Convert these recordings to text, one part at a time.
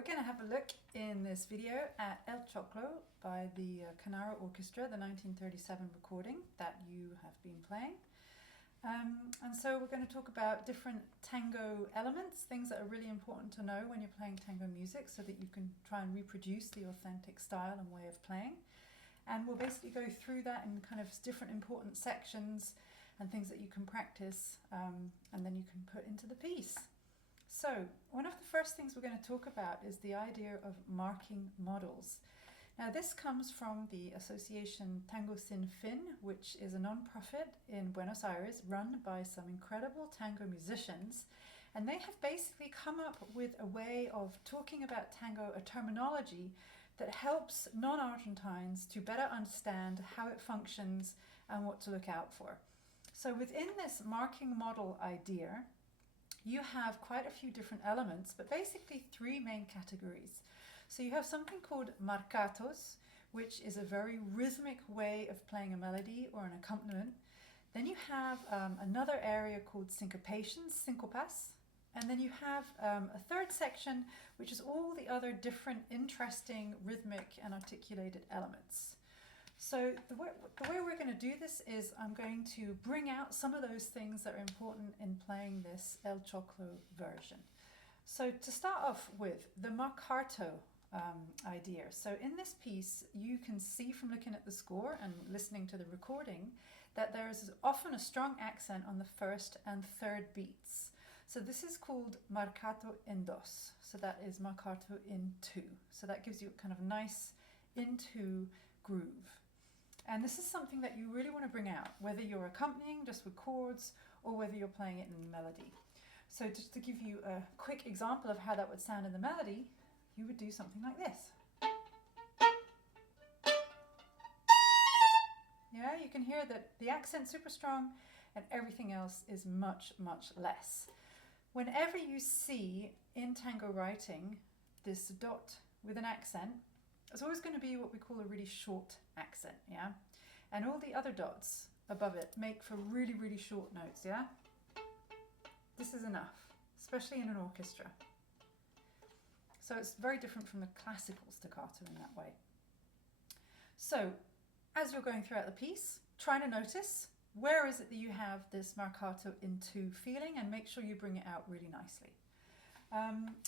we're going to have a look in this video at El Choclo by the Canaro Orchestra, the 1937 recording that you have been playing. And so we're going to talk about different tango elements, things that are really important to know when you're playing tango music so that you can try and reproduce the authentic style and way of playing. And we'll basically go through that in kind of different important sections and things that you can practice and then you can put into the piece. So one of the first things we're going to talk about is the idea of marking models. Now this comes from the association Tango Sin Fin, which is a non-profit in Buenos Aires run by some incredible tango musicians, and they have basically come up with a way of talking about tango, a terminology that helps non-Argentines to better understand how it functions and what to look out for. So within this marking model idea, you have quite a few different elements, but basically three main categories. So you have something called marcatos, which is a very rhythmic way of playing a melody or an accompaniment. Then you have another area called syncopations, syncopas. And then you have a third section, which is all the other different interesting rhythmic and articulated elements. So the way we're going to do this is I'm going to bring out some of those things that are important in playing this El Choclo version. So to start off with, the marcato idea. So in this piece, you can see from looking at the score and listening to the recording that there is often a strong accent on the first and third beats. So this is called marcato en dos. So that is marcato in two. So that gives you a kind of nice into groove. And this is something that you really want to bring out, whether you're accompanying just with chords or whether you're playing it in the melody. So just to give you a quick example of how that would sound in the melody, you would do something like this. Yeah, you can hear that the accent's super strong and everything else is much, much less. Whenever you see in tango writing this dot with an accent, it's always going to be what we call a really short accent, yeah? And all the other dots above it make for really, really short notes, yeah? This is enough, especially in an orchestra. So it's very different from the classical staccato in that way. So as you're going throughout the piece, try to notice where is it that you have this marcato into feeling and make sure you bring it out really nicely.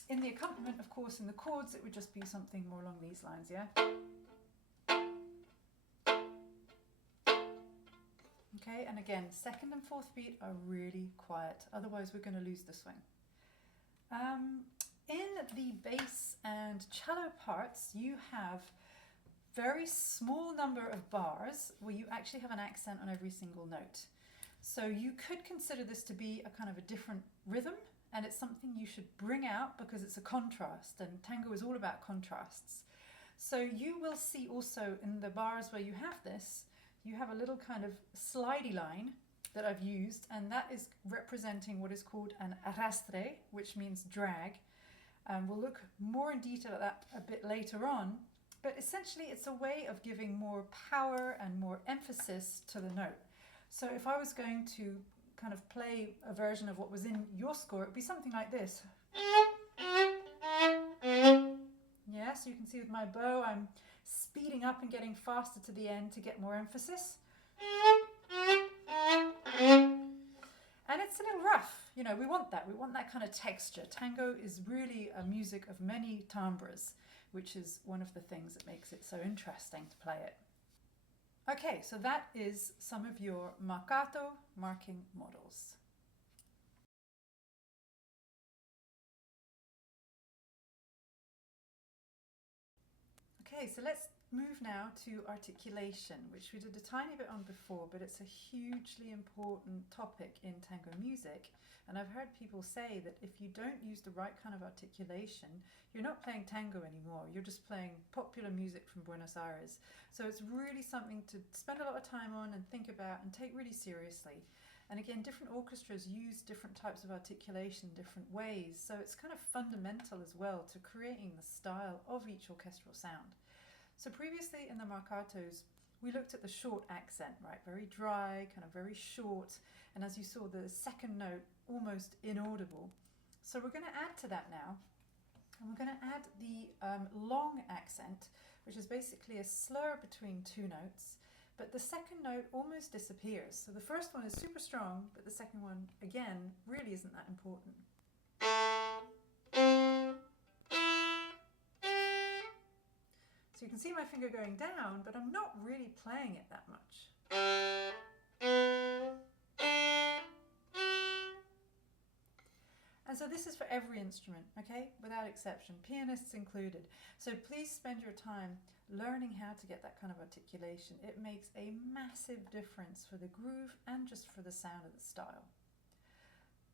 In the accompaniment, of course, in the chords, it would just be something more along these lines, yeah? Okay, and again, second and fourth beat are really quiet, otherwise we're going to lose the swing. In the bass and cello parts, you have very small number of bars where you actually have an accent on every single note. So you could consider this to be a kind of a different rhythm, and it's something you should bring out because it's a contrast, and tango is all about contrasts. So you will see also in the bars where you have this, you have a little kind of slidey line that I've used, and that is representing what is called an arrastre, which means drag. We'll look more in detail at that a bit later on, but essentially it's a way of giving more power and more emphasis to the note. So if I was going to kind of play a version of what was in your score, it would be something like this. Yeah, so you can see with my bow, I'm speeding up and getting faster to the end to get more emphasis. And it's a little rough, you know, we want that kind of texture. Tango is really a music of many timbres, which is one of the things that makes it so interesting to play it. Okay, so that is some of your marcato marking models. Okay, so let's move now to articulation, which we did a tiny bit on before, but it's a hugely important topic in tango music. And I've heard people say that if you don't use the right kind of articulation, you're not playing tango anymore, you're just playing popular music from Buenos Aires. So it's really something to spend a lot of time on and think about and take really seriously. And again, different orchestras use different types of articulation different ways, so it's kind of fundamental as well to creating the style of each orchestral sound. So previously in the marcatos, we looked at the short accent, right? Very dry, kind of very short. And as you saw, the second note almost inaudible. So we're going to add to that now And we're going to add the long accent, which is basically a slur between two notes, but the second note almost disappears. So the first one is super strong, but the second one, again, really isn't that important. So you can see my finger going down, but I'm not really playing it that much. And so this is for every instrument, okay, without exception, pianists included. So please spend your time learning how to get that kind of articulation. It makes a massive difference for the groove and just for the sound of the style.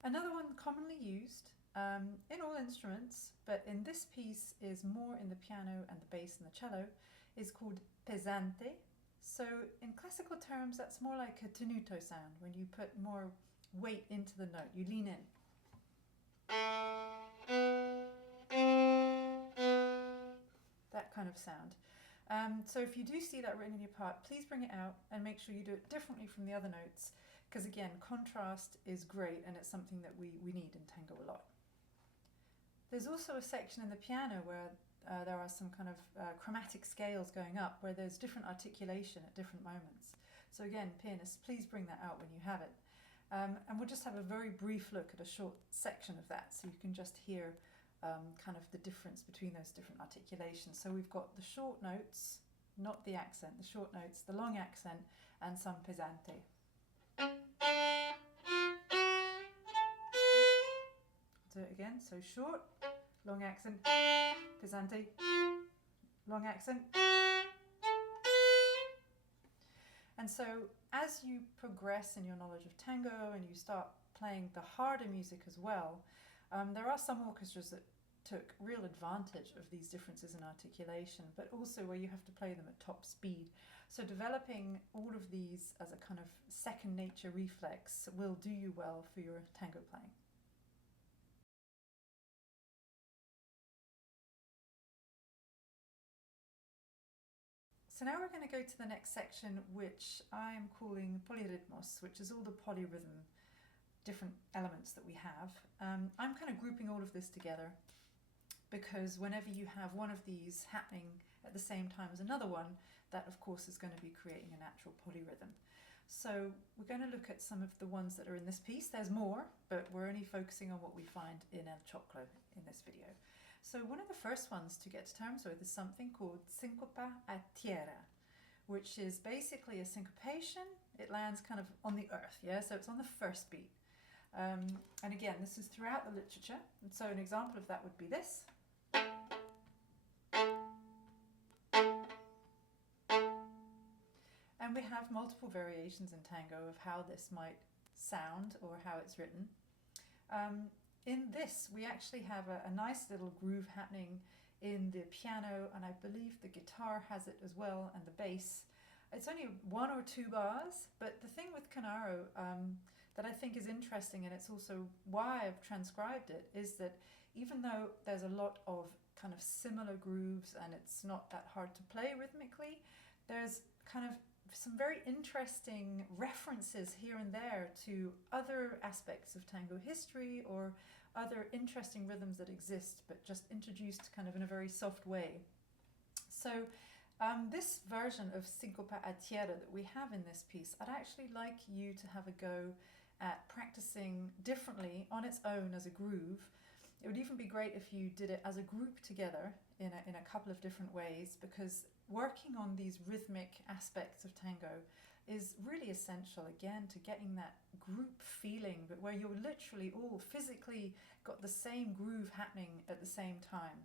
Another one commonly used in all instruments, but in this piece is more in the piano and the bass and the cello, is called pesante. So in classical terms, that's more like a tenuto sound, when you put more weight into the note, you lean in. That kind of sound. So if you do see that written in your part, please bring it out and make sure you do it differently from the other notes, because again, contrast is great and it's something that we need in tango a lot. There's also a section in the piano where there are some kind of chromatic scales going up, where there's different articulation at different moments. So again, pianists, please bring that out when you have it. And we'll just have a very brief look at a short section of that, so you can just hear kind of the difference between those different articulations. So we've got the short notes, not the accent, the short notes, the long accent, and some pesante. Do it again, so short, long accent, pesante, long accent. And so as you progress in your knowledge of tango and you start playing the harder music as well, there are some orchestras that took real advantage of these differences in articulation, but also where you have to play them at top speed. So developing all of these as a kind of second nature reflex will do you well for your tango playing. So now we're going to go to the next section, which I'm calling polyrhythmos, which is all the polyrhythm, different elements that we have. I'm kind of grouping all of this together because whenever you have one of these happening at the same time as another one, that of course is going to be creating a natural polyrhythm. So we're going to look at some of the ones that are in this piece. There's more, but we're only focusing on what we find in El Choclo in this video. So one of the first ones to get to terms with is something called syncopa a tierra, which is basically a syncopation. It lands kind of on the earth, yeah? So it's on the first beat. And again, this is throughout the literature. And so an example of that would be this. And we have multiple variations in tango of how this might sound or how it's written. In this, we actually have a nice little groove happening in the piano, and I believe the guitar has it as well, and the bass. It's only 1 or 2 bars, but the thing with Canaro that I think is interesting, and it's also why I've transcribed it, is that even though there's a lot of kind of similar grooves and it's not that hard to play rhythmically, there's kind of some very interesting references here and there to other aspects of tango history or other interesting rhythms that exist, but just introduced kind of in a very soft way. So this version of syncopa a tierra that we have in this piece, I'd actually like you to have a go at practicing differently on its own as a groove. It would even be great if you did it as a group together in a couple of different ways, because working on these rhythmic aspects of tango is really essential, again, to getting that group feeling, but where you're literally all physically got the same groove happening at the same time.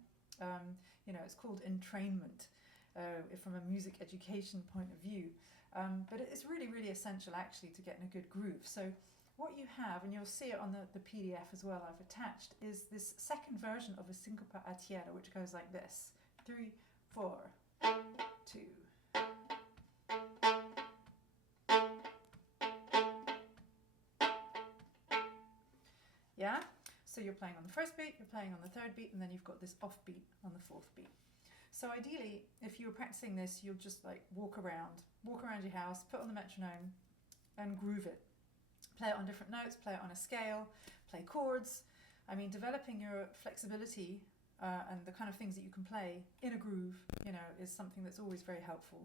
You know, it's called entrainment from a music education point of view. But it's really, really essential actually to get in a good groove. So what you have, and you'll see it on the PDF as well I've attached, is this second version of a syncopa a tierra, which goes like this. 3, 4, 2. Yeah? So you're playing on the first beat, you're playing on the third beat, and then you've got this off beat on the fourth beat. So ideally, if you were practicing this, you'll just like walk around your house, put on the metronome, and groove it. Play it on different notes, play it on a scale, play chords. I mean, developing your flexibility and the kind of things that you can play in a groove, is something that's always very helpful.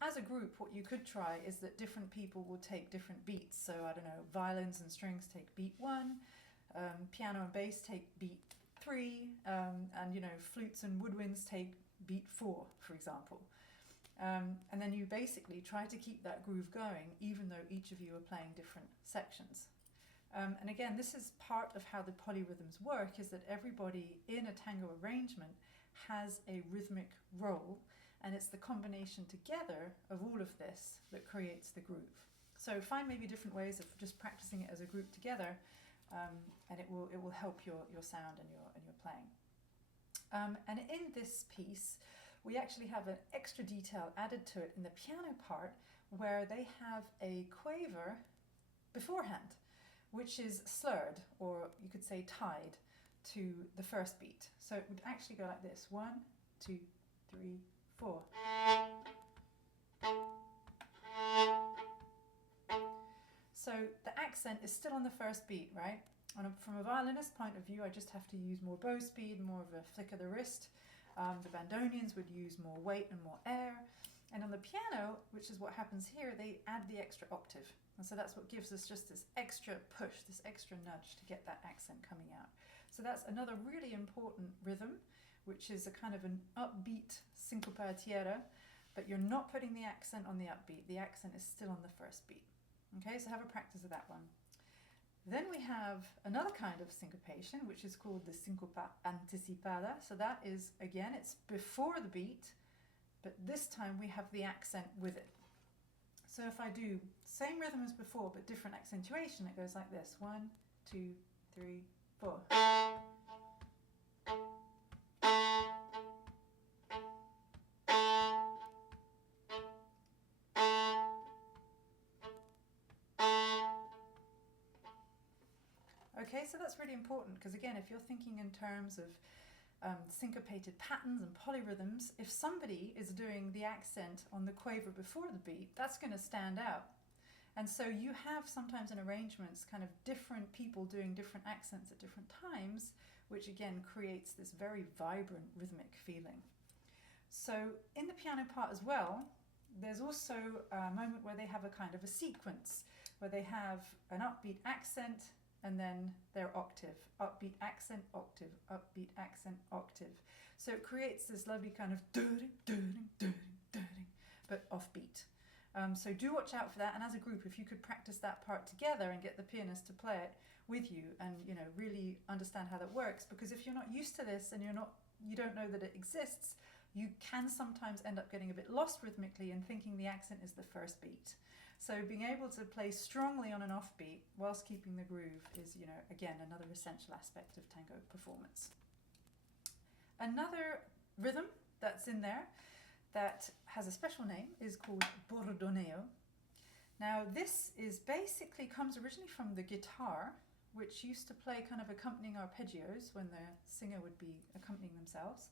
As a group, what you could try is that different people will take different beats. So I don't know, violins and strings take beat 1, piano and bass take beat 3, and flutes and woodwinds take beat 4, for example. And then you basically try to keep that groove going, even though each of you are playing different sections. And again, this is part of how the polyrhythms work, is that everybody in a tango arrangement has a rhythmic role, and it's the combination together of all of this that creates the groove. So find maybe different ways of just practicing it as a group together, and it will help your sound and your playing. And in this piece, we actually have an extra detail added to it in the piano part, where they have a quaver beforehand, which is slurred, or you could say tied, to the first beat. So it would actually go like this: 1, 2, 3, 4. So the accent is still on the first beat, right? From a violinist point of view, I just have to use more bow speed, more of a flick of the wrist. The bandonians would use more weight and more air. And on the piano, which is what happens here, they add the extra octave. And so that's what gives us just this extra push, this extra nudge to get that accent coming out. So that's another really important rhythm, which is a kind of an upbeat sincopatiera, but you're not putting the accent on the upbeat. The accent is still on the first beat. Okay, so have a practice of that one. Then we have another kind of syncopation, which is called the syncopa anticipada. So that is, again, it's before the beat, but this time we have the accent with it. So if I do same rhythm as before, but different accentuation, it goes like this: 1, 2, 3, 4. Okay, so that's really important, because again, if you're thinking in terms of syncopated patterns and polyrhythms, if somebody is doing the accent on the quaver before the beat, that's going to stand out. And so you have sometimes in arrangements kind of different people doing different accents at different times, which again creates this very vibrant rhythmic feeling. So in the piano part as well, there's also a moment where they have a kind of a sequence, where they have an upbeat accent, and then their octave, upbeat accent, octave, upbeat accent, octave. So it creates this lovely kind of but offbeat. So do watch out for that, and as a group, if you could practice that part together and get the pianist to play it with you, and really understand how that works, because if you're not used to this and you don't know that it exists, you can sometimes end up getting a bit lost rhythmically and thinking the accent is the first beat. So being able to play strongly on an offbeat whilst keeping the groove is, again, another essential aspect of tango performance. Another rhythm that's in there that has a special name is called bordoneo. Now this is basically comes originally from the guitar, which used to play kind of accompanying arpeggios when the singer would be accompanying themselves.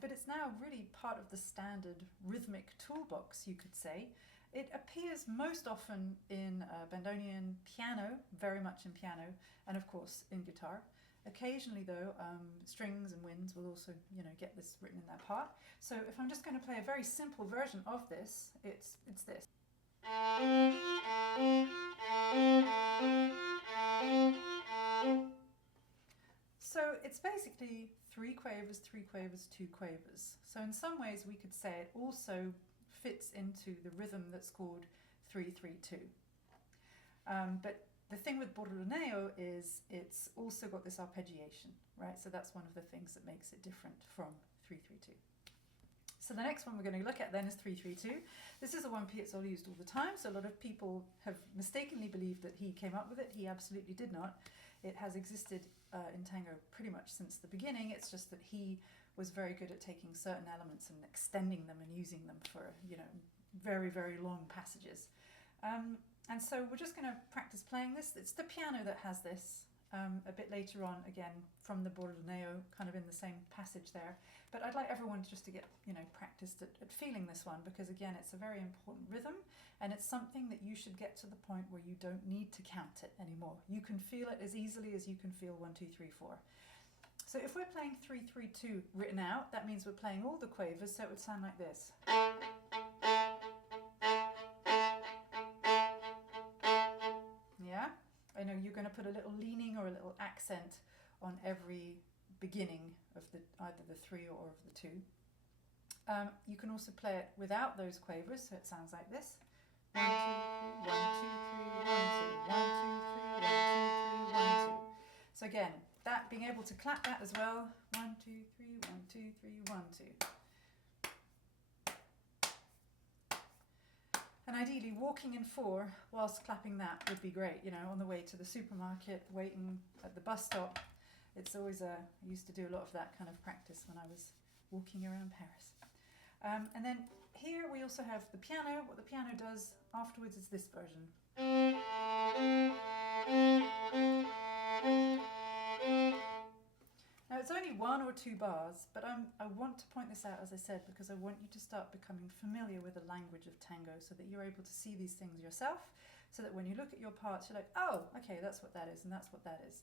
But it's now really part of the standard rhythmic toolbox, you could say. It appears most often in bandonian piano, very much in piano, and of course in guitar. Occasionally though, strings and winds will also get this written in their part. So if I'm just going to play a very simple version of this, it's this. So it's basically 3 quavers, 3 quavers, 2 quavers. So in some ways we could say it also fits into the rhythm that's called 3-3-2. But the thing with bordoneo is it's also got this arpeggiation, right? So that's one of the things that makes it different from 3-3-2. So the next one we're going to look at then is 3-3-2. This is the one Piazzolla used all the time, so a lot of people have mistakenly believed that he came up with it. He absolutely did not. It has existed in tango pretty much since the beginning. It's just that he was very good at taking certain elements and extending them and using them for, very, very long passages. And so we're just going to practice playing this. It's the piano that has this a bit later on, again, from the bordoneo, kind of in the same passage there. But I'd like everyone just to get, practiced at feeling this one, because again, it's a very important rhythm, and it's something that you should get to the point where you don't need to count it anymore. You can feel it as easily as you can feel 1, 2, 3, 4. So if we're playing 3-3-2 written out, that means we're playing all the quavers, so it would sound like this. Yeah? I know you're going to put a little leaning or a little accent on every beginning of either the 3 or of the 2. You can also play it without those quavers, so it sounds like this. 1, 2, 3, 1, 2, 3, 1, 2, 1, 2, 3, 1, 2, 3, 1, 2. So again, that being able to clap that as well. 1, 2, 3, 1, 2, 3, 1, 2. And ideally, walking in 4 whilst clapping that would be great. You know, on the way to the supermarket, waiting at the bus stop. It's always I used to do a lot of that kind of practice when I was walking around Paris. And then here we also have the piano. What the piano does afterwards is this version. Now it's only 1 or 2 bars, but I want to point this out, as I said, because I want you to start becoming familiar with the language of tango so that you're able to see these things yourself, so that when you look at your parts, you're like, oh, okay, that's what that is, and that's what that is.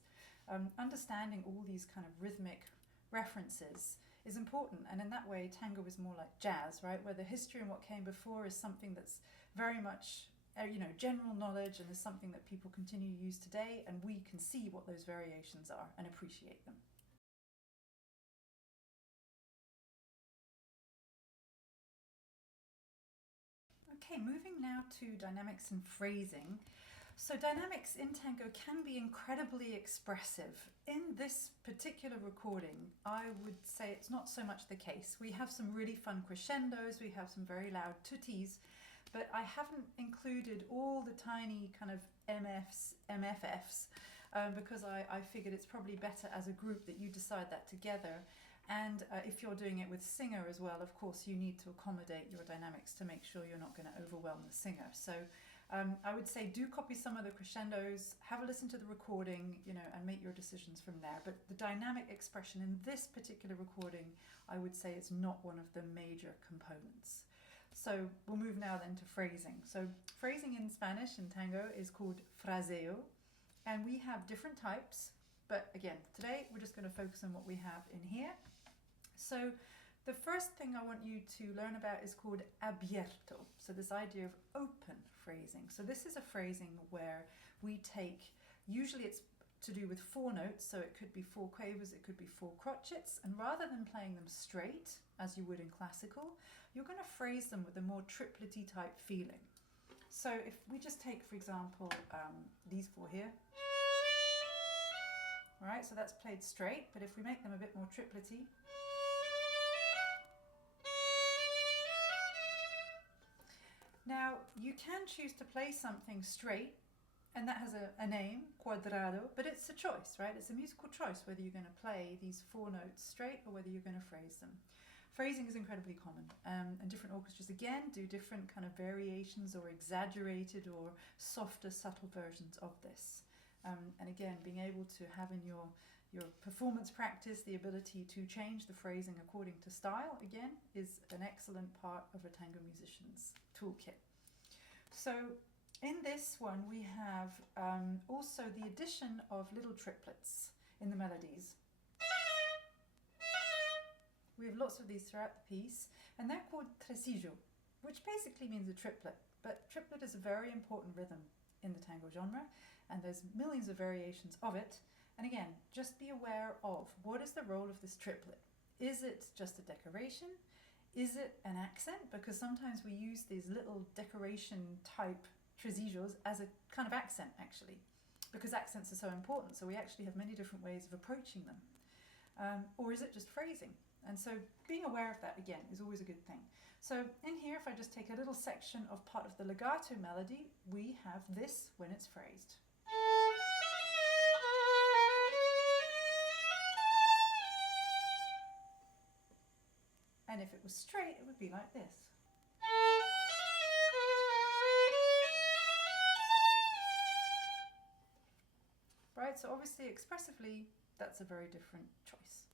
Understanding all these kind of rhythmic references is important, and in that way tango is more like jazz, right, where the history and what came before is something that's very much general knowledge and is something that people continue to use today, and we can see what those variations are and appreciate them. Okay, moving now to dynamics and phrasing. So dynamics in tango can be incredibly expressive. In this particular recording, I would say it's not so much the case. We have some really fun crescendos, we have some very loud tuttis, but I haven't included all the tiny kind of MFs, MFFs, because I figured it's probably better as a group that you decide that together. And if you're doing it with singer as well, of course, you need to accommodate your dynamics to make sure you're not going to overwhelm the singer. So I would say do copy some of the crescendos, have a listen to the recording, and make your decisions from there. But the dynamic expression in this particular recording, I would say, is not one of the major components. So we'll move now then to phrasing. So phrasing in Spanish in tango is called fraseo, and we have different types. But again, today we're just going to focus on what we have in here. So the first thing I want you to learn about is called abierto. So this idea of open phrasing. So this is a phrasing where we take, usually it's to do with 4 notes, so it could be 4 quavers, it could be 4 crotchets, and rather than playing them straight, as you would in classical, you're going to phrase them with a more tripletty type feeling. So if we just take, for example, these 4 here. All right, so that's played straight, but if we make them a bit more tripletty, now you can choose to play something straight, and that has a name, quadrado, but it's a choice, right? It's a musical choice whether you're going to play these 4 notes straight or whether you're going to phrase them. Phrasing is incredibly common, and different orchestras again do different kind of variations or exaggerated or softer, subtle versions of this. And again, being able to have in your performance practice the ability to change the phrasing according to style, again, is an excellent part of a tango musician's toolkit. So in this one, we have also the addition of little triplets in the melodies. We have lots of these throughout the piece, and they're called tresillo, which basically means a triplet. But triplet is a very important rhythm in the tango genre, and there's millions of variations of it. And again, just be aware of what is the role of this triplet. Is it just a decoration? Is it an accent? Because sometimes we use these little decoration type tresillos as a kind of accent, actually, because accents are so important. So we actually have many different ways of approaching them. Or is it just phrasing? And so being aware of that, again, is always a good thing. So in here, if I just take a little section of part of the legato melody, we have this when it's phrased. And if it was straight, it would be like this. Right, so obviously expressively, that's a very different choice.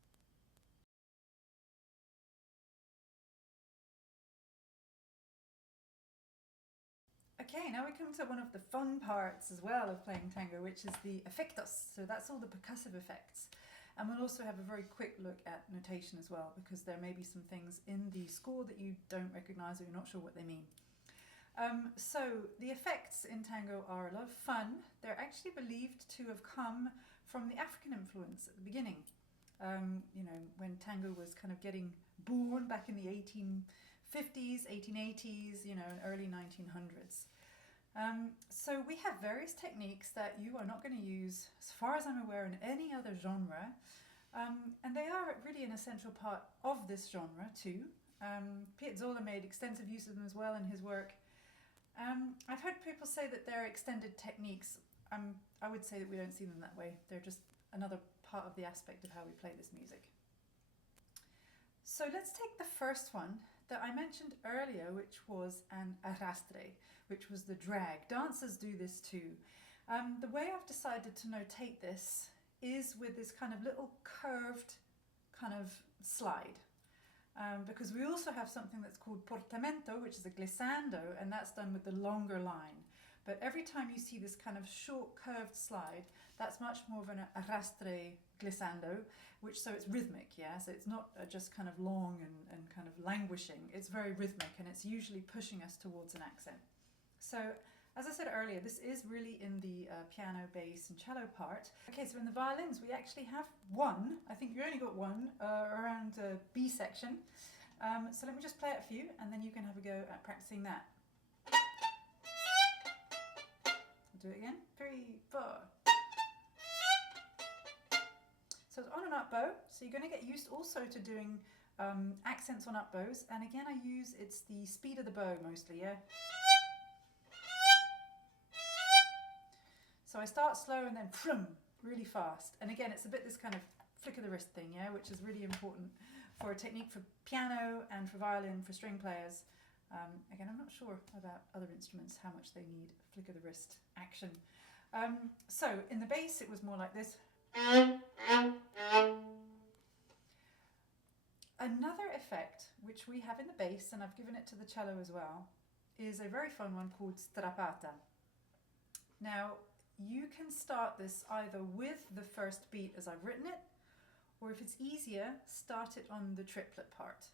Okay, now we come to one of the fun parts as well of playing tango, which is the efectos. So that's all the percussive effects. And we'll also have a very quick look at notation as well, because there may be some things in the score that you don't recognize or you're not sure what they mean. So the effects in tango are a lot of fun. They're actually believed to have come from the African influence at the beginning. You know, when tango was kind of getting born back in the 1850s, 1880s, you know, and early 1900s. So we have various techniques that you are not going to use, as far as I'm aware, in any other genre. And they are really an essential part of this genre too. Piazzolla made extensive use of them as well in his work. I've heard people say that they're extended techniques. I would say that we don't see them that way. They're just another part of the aspect of how we play this music. So let's take the first one that I mentioned earlier, which was an arrastre, which was the drag. Dancers do this too. The way I've decided to notate this is with this kind of little curved kind of slide. Because we also have something that's called portamento, which is a glissando, and that's done with the longer line. But every time you see this kind of short curved slide, that's much more of an arrastre glissando, which so it's rhythmic, yeah? So it's not just kind of long and kind of languishing. It's very rhythmic, and it's usually pushing us towards an accent. So as I said earlier, this is really in the piano, bass and cello part. Okay, so in the violins we actually have one. I think you only got one around B section. So let me just play it for you and then you can have a go at practicing that. I'll do it again. 3, 4. So it's on an up bow, so you're going to get used also to doing accents on up bows. And again it's the speed of the bow mostly, yeah? So I start slow and then really fast. And again, it's a bit this kind of flick of the wrist thing, yeah, which is really important for a technique for piano and for violin, for string players. Again, I'm not sure about other instruments, how much they need flick of the wrist action. So in the bass, it was more like this. Another effect, which we have in the bass, and I've given it to the cello as well, is a very fun one called strappata. Now, you can start this either with the first beat as I've written it, or if it's easier, start it on the triplet part.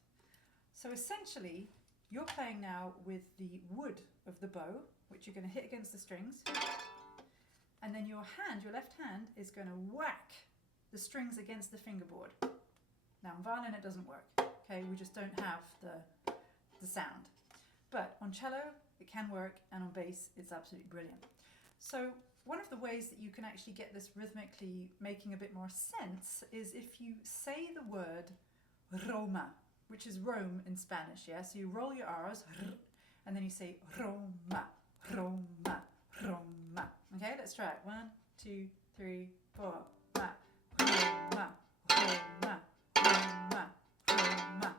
So essentially, you're playing now with the wood of the bow, which you're going to hit against the strings, and then your left hand, is going to whack the strings against the fingerboard. Now, on violin it doesn't work, okay? We just don't have the sound. But on cello, it can work, and on bass, it's absolutely brilliant. So one of the ways that you can actually get this rhythmically making a bit more sense is if you say the word Roma, which is Rome in Spanish, yeah? So you roll your R's, and then you say Roma, Roma, Roma. Okay, let's try it. 1, 2, 3, 4. Ma, Roma, Roma, Roma, Roma.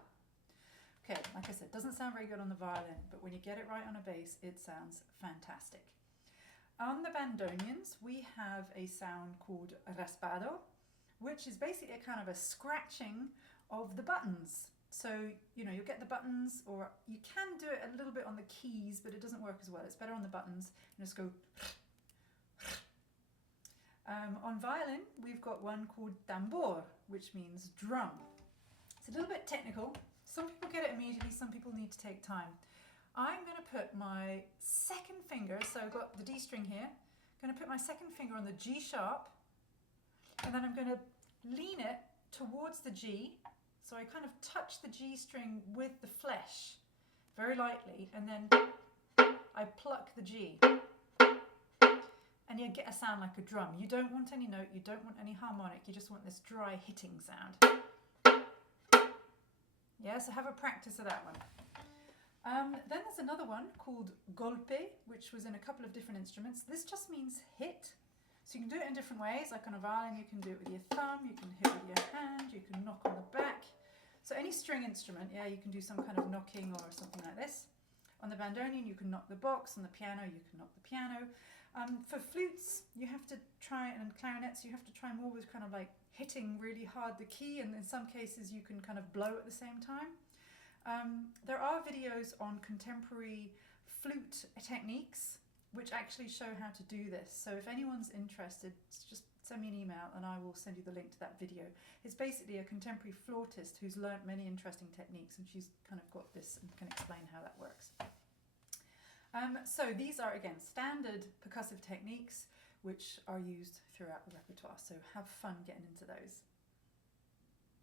Okay, like I said, doesn't sound very good on the violin, but when you get it right on a bass, it sounds fantastic. On the bandonians, we have a sound called raspado, which is basically a kind of a scratching of the buttons. So, you know, you'll get the buttons, or you can do it a little bit on the keys, but it doesn't work as well. It's better on the buttons. And just go. On violin, we've got one called tambor, which means drum. It's a little bit technical. Some people get it immediately, some people need to take time. I'm going to put my second finger, so I've got the D string here, I'm going to put my second finger on the G sharp, and then I'm going to lean it towards the G, so I kind of touch the G string with the flesh very lightly, and then I pluck the G, and you get a sound like a drum. You don't want any note, you don't want any harmonic, you just want this dry hitting sound. Yeah, so have a practice of that one. Then there's another one called golpe, which was in a couple of different instruments. This just means hit. So you can do it in different ways, like on a violin you can do it with your thumb, you can hit with your hand, you can knock on the back. So any string instrument, yeah, you can do some kind of knocking or something like this. On the bandonian you can knock the box, on the piano you can knock the piano. For flutes you have to try, and clarinets you have to try more with kind of like hitting really hard the key, and in some cases you can kind of blow at the same time. There are videos on contemporary flute techniques which actually show how to do this. So if anyone's interested, just send me an email and I will send you the link to that video. It's basically a contemporary flautist who's learnt many interesting techniques, and she's kind of got this and can explain how that works. So these are, again, standard percussive techniques which are used throughout the repertoire, so have fun getting into those.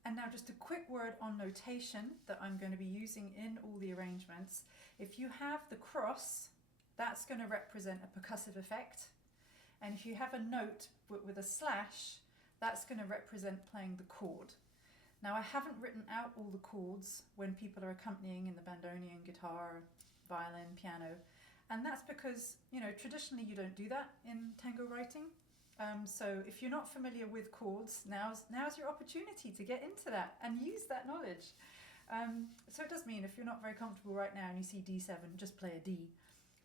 And now just a quick word on notation that I'm going to be using in all the arrangements. If you have the cross, that's going to represent a percussive effect. And if you have a note with a slash, that's going to represent playing the chord. Now, I haven't written out all the chords when people are accompanying in the bandoneon, guitar, violin, piano. And that's because, you know, traditionally you don't do that in tango writing. So if you're not familiar with chords, now's your opportunity to get into that and use that knowledge. So it does mean if you're not very comfortable right now and you see D7, just play a D.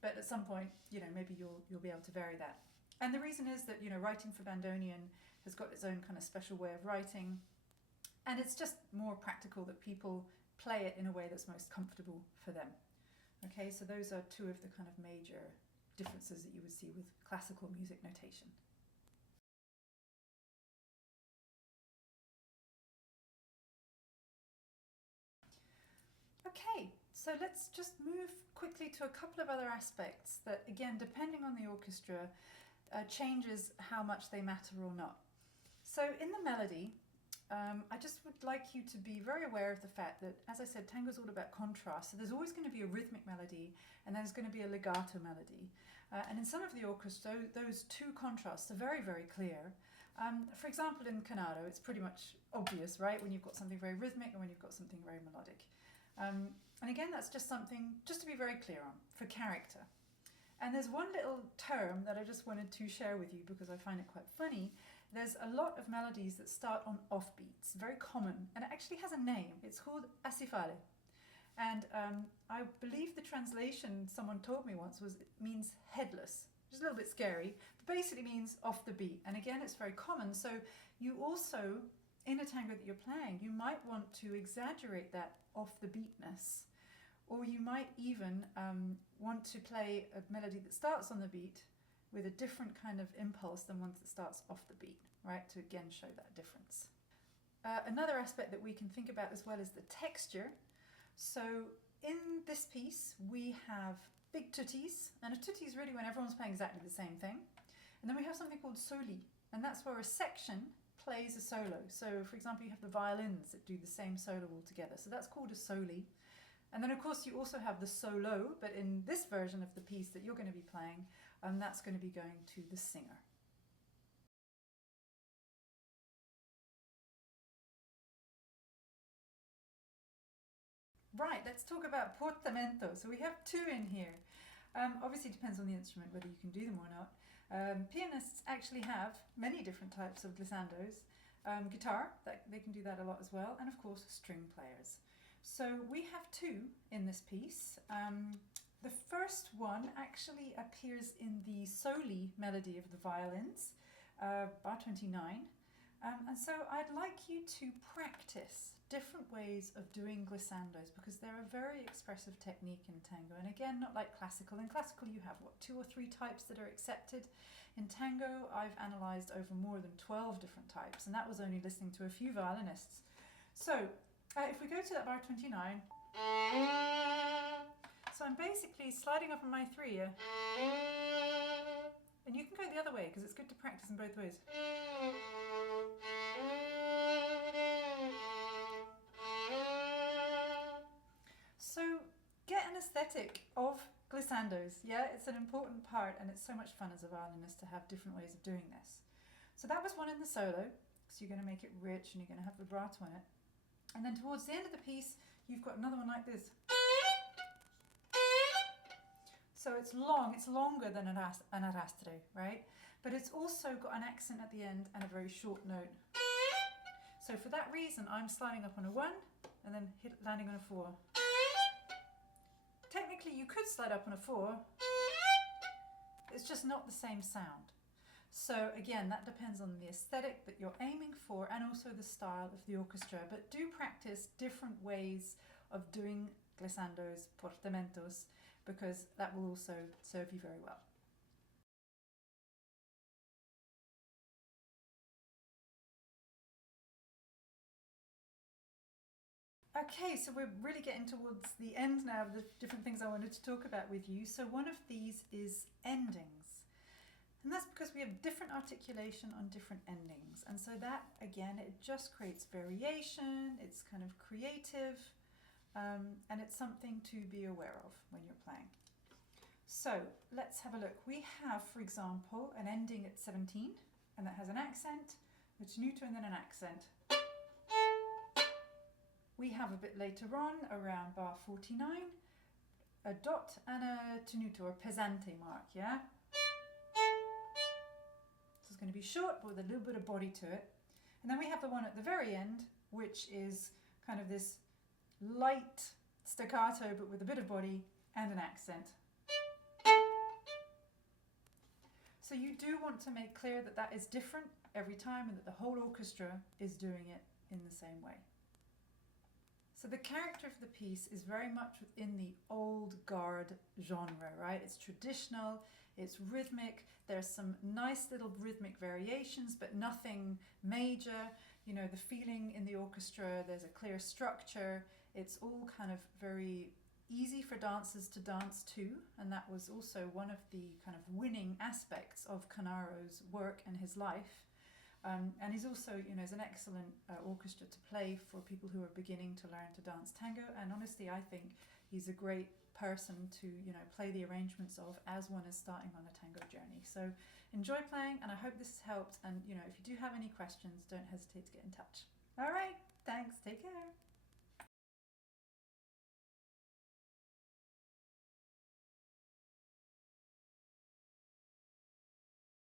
But at some point, you know, maybe you'll be able to vary that. And the reason is that, you know, writing for bandoneon has got its own kind of special way of writing. And it's just more practical that people play it in a way that's most comfortable for them. Okay, so those are two of the kind of major differences that you would see with classical music notation. Okay, so let's just move quickly to a couple of other aspects that, again, depending on the orchestra, changes how much they matter or not. So in the melody, I just would like you to be very aware of the fact that, as I said, tango is all about contrast. So there's always going to be a rhythmic melody and there's going to be a legato melody. And in some of the orchestra, those two contrasts are very, very clear. For example, in Canaro, it's pretty much obvious, right? When you've got something very rhythmic and when you've got something very melodic. And again, that's just something just to be very clear on, for character. And there's one little term that I just wanted to share with you because I find it quite funny. There's a lot of melodies that start on offbeats, very common, and it actually has a name. It's called acifale. And I believe the translation someone told me once means headless, which is a little bit scary, but basically means off the beat. And again, it's very common. So you also, in a tango that you're playing, you might want to exaggerate that off the beatness. Or you might even want to play a melody that starts on the beat with a different kind of impulse than one that starts off the beat, right? To again show that difference. Another aspect that we can think about as well is the texture. So in this piece, we have big tuttis, and a tutti is really when everyone's playing exactly the same thing. And then we have something called soli, and that's where a section plays a solo. So for example, you have the violins that do the same solo all together. So that's called a soli. And then of course you also have the solo, but in this version of the piece that you're going to be playing, that's going to be going to the singer. Right, let's talk about portamento. So we have two in here. Obviously it depends on the instrument whether you can do them or not. Pianists actually have many different types of glissandos. Guitar, they can do that a lot as well, and of course string players. So we have two in this piece. The first one actually appears in the soli melody of the violins, bar 29. And so I'd like you to practice different ways of doing glissandos because they're a very expressive technique in tango. And again, not like classical. In classical you have, what, 2 or 3 types that are accepted. In tango, I've analysed over more than 12 different types, and that was only listening to a few violinists. So if we go to that bar 29, so I'm basically sliding up on my 3, and you can go the other way because it's good to practice in both ways. So get an aesthetic of glissandos, yeah? It's an important part and it's so much fun as a violinist to have different ways of doing this. So that was one in the solo, so you're going to make it rich and you're going to have vibrato in it. And then towards the end of the piece, you've got another one like this. So it's long, it's longer than an arrastre, right? But it's also got an accent at the end and a very short note. So for that reason, I'm sliding up on a 1 and then landing on a 4. Technically, you could slide up on a 4. It's just not the same sound. So again, that depends on the aesthetic that you're aiming for and also the style of the orchestra. But do practice different ways of doing glissandos, portamentos, because that will also serve you very well. Okay, so we're really getting towards the end now of the different things I wanted to talk about with you. So one of these is endings. And that's because we have different articulation on different endings. And so that, again, it just creates variation, it's kind of creative, and it's something to be aware of when you're playing. So let's have a look. We have, for example, an ending at 17, and that has an accent, a tenuto, and then an accent. We have a bit later on, around bar 49, a dot and a tenuto, or pesante mark, yeah? So it's going to be short, but with a little bit of body to it. And then we have the one at the very end, which is kind of this light staccato, but with a bit of body and an accent. So you do want to make clear that that is different every time and that the whole orchestra is doing it in the same way. So the character of the piece is very much within the old guard genre, right? It's traditional, it's rhythmic, there's some nice little rhythmic variations, but nothing major. You know, the feeling in the orchestra, there's a clear structure, it's all kind of very easy for dancers to dance to, and that was also one of the kind of winning aspects of Canaro's work and his life. And he's also, you know, is an excellent orchestra to play for people who are beginning to learn to dance tango. And honestly, I think he's a great person to, you know, play the arrangements of as one is starting on a tango journey. So enjoy playing, and I hope this has helped. And, you know, if you do have any questions, don't hesitate to get in touch. All right, thanks, take care.